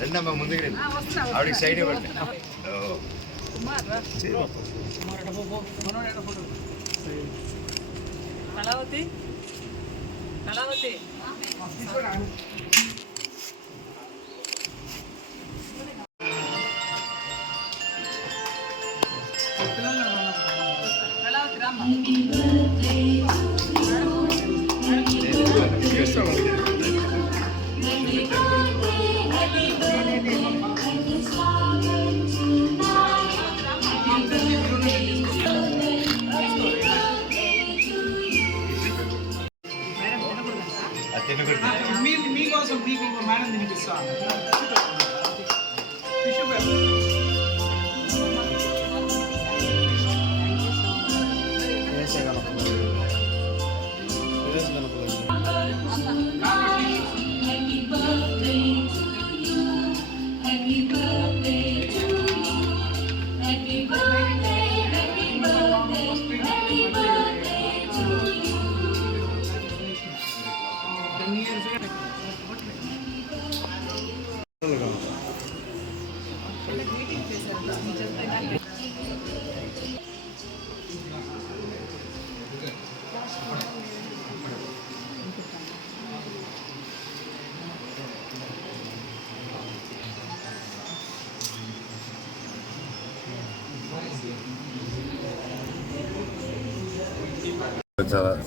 రెండమ్మా ముందుకు రండి ఆవిడకి సైడ్ ఇవ్వండి ఓ. కళావతి కళావతి కళావతి రామ్మ తినకూడదు మీ మీకోసం మీకు మేడం తినిపిస్తాను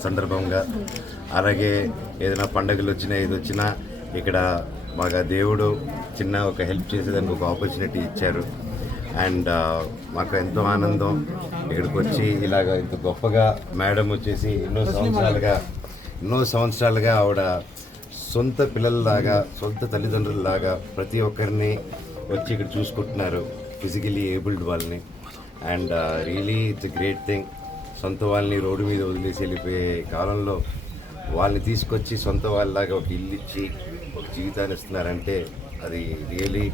సందర్భంగా. అలాగే ఏదైనా పండుగలు వచ్చినా ఇది వచ్చినా ఇక్కడ మాకు దేవుడు చిన్న ఒక హెల్ప్ చేసేదానికి ఒక ఆపర్చునిటీ ఇచ్చారు. అండ్ మాకు ఎంతో ఆనందం. ఇక్కడికి వచ్చి ఇలాగ ఇంత గొప్పగా మేడం వచ్చేసి ఎన్నో సంవత్సరాలుగా ఎన్నో సంవత్సరాలుగా ఆవిడ సొంత పిల్లలలాగా సొంత తల్లిదండ్రులలాగా ప్రతి ఒక్కరిని వచ్చి ఇక్కడ చూసుకుంటున్నారు ఫిజికలీ ఏబుల్డ్ వాళ్ళని. And really it's great thing సొంత వాళ్ళని రోడ్డు మీద వదిలేసి వెళ్ళిపోయే కాలంలో వాళ్ళని తీసుకొచ్చి సొంత వాళ్ళలాగా ఒక ఇల్లు ఇచ్చి ఒక జీవితాన్ని ఇస్తున్నారంటే అది రియలీ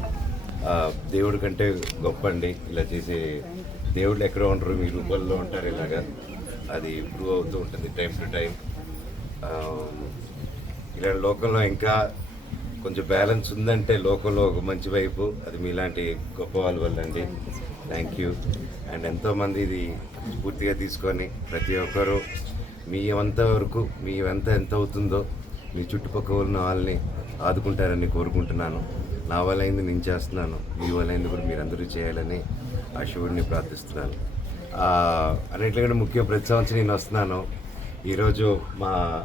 దేవుడి కంటే గొప్ప అండి ఇలా చేసే దేవుళ్ళు ఎక్కడ ఉంటారు మీ రూపంలో ఉంటారు ఇలాగా. అది ఇంప్రూవ్ అవుతూ ఉంటుంది టైం టు టైం. ఇలాంటి లోకంలో ఇంకా కొంచెం బ్యాలెన్స్ ఉందంటే లోకంలో ఒక మంచి వైపు అది మీలాంటి గొప్ప వాళ్ళ వల్ల అండి. థ్యాంక్ యూ అండ్ ఎంతోమంది ఇది పూర్తిగా తీసుకొని ప్రతి ఒక్కరూ మీ వంత వరకు మీ వంత ఎంత అవుతుందో మీ చుట్టుపక్కల ఉన్న వాళ్ళని ఆదుకుంటారని కోరుకుంటున్నాను. నా వలైంది నేను చేస్తున్నాను. మీ వలైంది కూడా మీరు అందరూ చేయాలని ఆ శివుడిని ప్రార్థిస్తున్నాను. ఆ, అన్నిటికంటే ముఖ్యం ప్రతి సంవత్సరం నేను వస్తున్నాను. ఈరోజు మా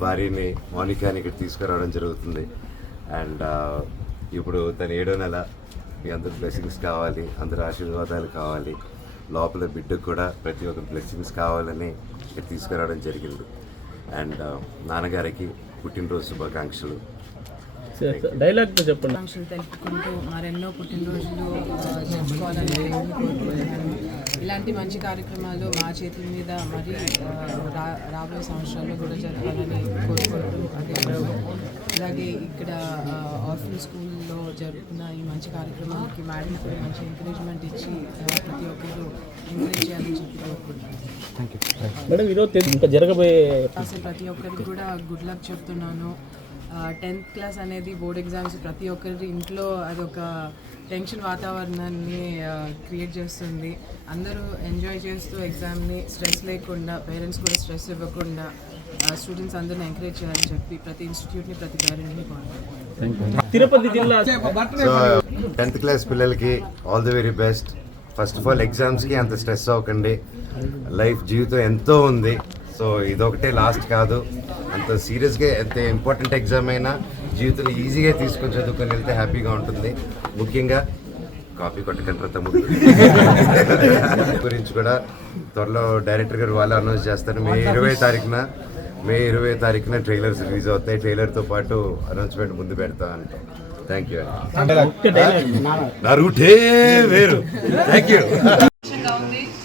భార్యని మౌనికాని ఇక్కడ తీసుకురావడం జరుగుతుంది. అండ్ ఇప్పుడు తను ఏడో నెల మీ అందరు బ్లెస్సింగ్స్ కావాలి అందరు ఆశీర్వాదాలు కావాలి. లోపల బిడ్డకు కూడా ప్రతి ఒక్క బ్లెస్సింగ్స్ కావాలని ఇక్కడ తీసుకురావడం జరిగింది. అండ్ నాన్నగారికి పుట్టినరోజు శుభాకాంక్షలు. డైలాగ్తో చెప్పండి. తెలుపుకుంటూ మరెన్నో పుట్టినరోజులు జరుపుకోవాలని ఇలాంటి మంచి కార్యక్రమాలు మా చేతుల మీద మరి రాబోయే సంవత్సరాల్లో కూడా జరపాలని కోరుకుంటూ అదే అలాగే ఇక్కడ ఆర్ఫన్ స్కూల్లో జరుపుకున్న ఈ మంచి కార్యక్రమానికి మేడం కూడా మంచి ఎంకరేజ్మెంట్ ఇచ్చి ప్రతి ఒక్కరు ఎంకరేజ్ చేయాలని చెప్పి కోరుకుంటున్నాను. మేడం ఈరోజు ఇంకా జరగబోయే అసలు ప్రతి ఒక్కరికి కూడా గుడ్ లక్ చెప్తున్నాను. టెన్త్ క్లాస్ అనేది బోర్డ్ ఎగ్జామ్స్ ప్రతి ఒక్కరి ఇంట్లో అదొక టెన్షన్ వాతావరణాన్ని క్రియేట్ చేస్తుంది. అందరూ ఎంజాయ్ చేస్తూ ఎగ్జామ్ని స్ట్రెస్ లేకుండా పేరెంట్స్ కూడా స్ట్రెస్ ఇవ్వకుండా స్టూడెంట్స్ అందరిని ఎంకరేజ్ చేయాలని చెప్పి ప్రతి ఇన్స్టిట్యూట్ని ప్రతి పేరెంట్ని తిరుపతి జిల్లా టెన్త్ క్లాస్ పిల్లలకి all the very best first of all ఎగ్జామ్స్కి అంత స్ట్రెస్ అవ్వకండి. లైఫ్ జీవితం ఎంతో ఉంది. సో ఇదొకటే లాస్ట్ కాదు. అంత సీరియస్గా ఎంత ఇంపార్టెంట్ ఎగ్జామ్ అయినా జీవితంలో ఈజీగా తీసుకొని చదువుకొని వెళ్తే హ్యాపీగా ఉంటుంది. ముఖ్యంగా కాపీ కొట్టకంటారు తమ్ముడు గురించి కూడా త్వరలో డైరెక్టర్ గారు వాళ్ళు అనౌన్స్ చేస్తారు. మే ఇరవై తారీఖున మే ఇరవై తారీఖున ట్రైలర్స్ రిలీజ్ అవుతాయి. ట్రైలర్తో పాటు అనౌన్స్మెంట్ ముందు పెడతా అంటాం. థ్యాంక్ యూ నా రూటే వేరు. థ్యాంక్ యూ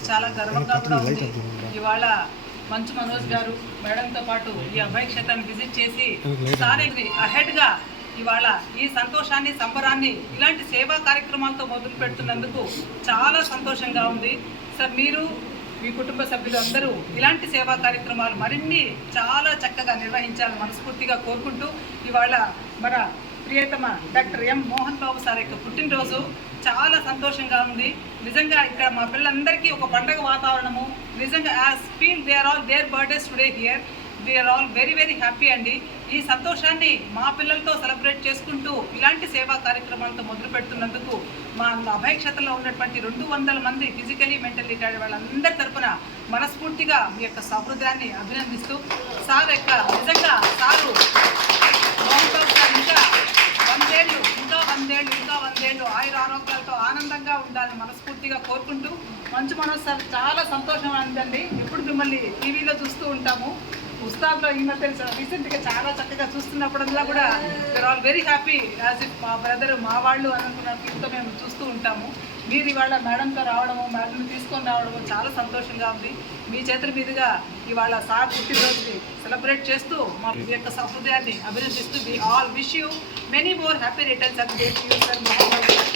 చాలా గర్వంగా కూడా ఉంది. ఇవాళ మంచు మనోజ్ గారు మేడంతో పాటు ఈ అభయ క్షేత్రాన్ని విజిట్ చేసి సారే అహెడ్గా ఇవాళ ఈ సంతోషాన్ని సంబరాన్ని ఇలాంటి సేవా కార్యక్రమాలతో మొదలు పెడుతున్నందుకు చాలా సంతోషంగా ఉంది. సార్ మీరు మీ కుటుంబ సభ్యులు అందరూ ఇలాంటి సేవా కార్యక్రమాలు మరిన్ని చాలా చక్కగా నిర్వహించాలని మనస్ఫూర్తిగా కోరుకుంటూ ఇవాళ మన ప్రియతమ doctor M Mohan Babu sir యొక్క పుట్టినరోజు చాలా సంతోషంగా ఉంది. నిజంగా ఇక్కడ మా పిల్లలందరికీ ఒక పండగ వాతావరణము. నిజంగా as feel they are all their birthdays today here we are all very very happy అండి. ఈ సంతోషాన్ని మా పిల్లలతో సెలబ్రేట్ చేసుకుంటూ ఇలాంటి సేవా కార్యక్రమాలతో మొదలు పెడుతున్నందుకు మా అభయక్షతలో ఉన్నటువంటి రెండు వందల మంది ఫిజికలీ మెంటల్లీ వాళ్ళందరి తరఫున మనస్ఫూర్తిగా మీ యొక్క సహృదయాన్ని అభినందిస్తూ సార్ యొక్క నిజంగా సారు ఇంకా వందేళ్ళు ఇంకా వందేళ్ళు ఇంకా వందేళ్ళు ఉండాలని మనస్ఫూర్తిగా కోరుకుంటూ మంచు మనోజ్ సార్ చాలా సంతోషం అందండి ఎప్పుడు మిమ్మల్ని టీవీలో చూస్తూ ఉంటాము. ఉస్తాద్లో ఈ మధ్య రీసెంట్గా చాలా చక్కగా చూస్తున్నప్పుడల్లా కూడా we are all very happy as if మా బ్రదర్ మా వాళ్ళు అని అనుకున్న ఫీల్తో మేము చూస్తూ ఉంటాము. మీరు ఇవాళ మేడంతో రావడము మేడంని తీసుకొని రావడము చాలా సంతోషంగా ఉంది. మీ చేతుల మీదుగా ఇవాళ సార్ పుట్టినరోజుని సెలబ్రేట్ చేస్తూ మా యొక్క సహృదయాన్ని అభినందిస్తూ we all wish you many more happy returns and day you sir.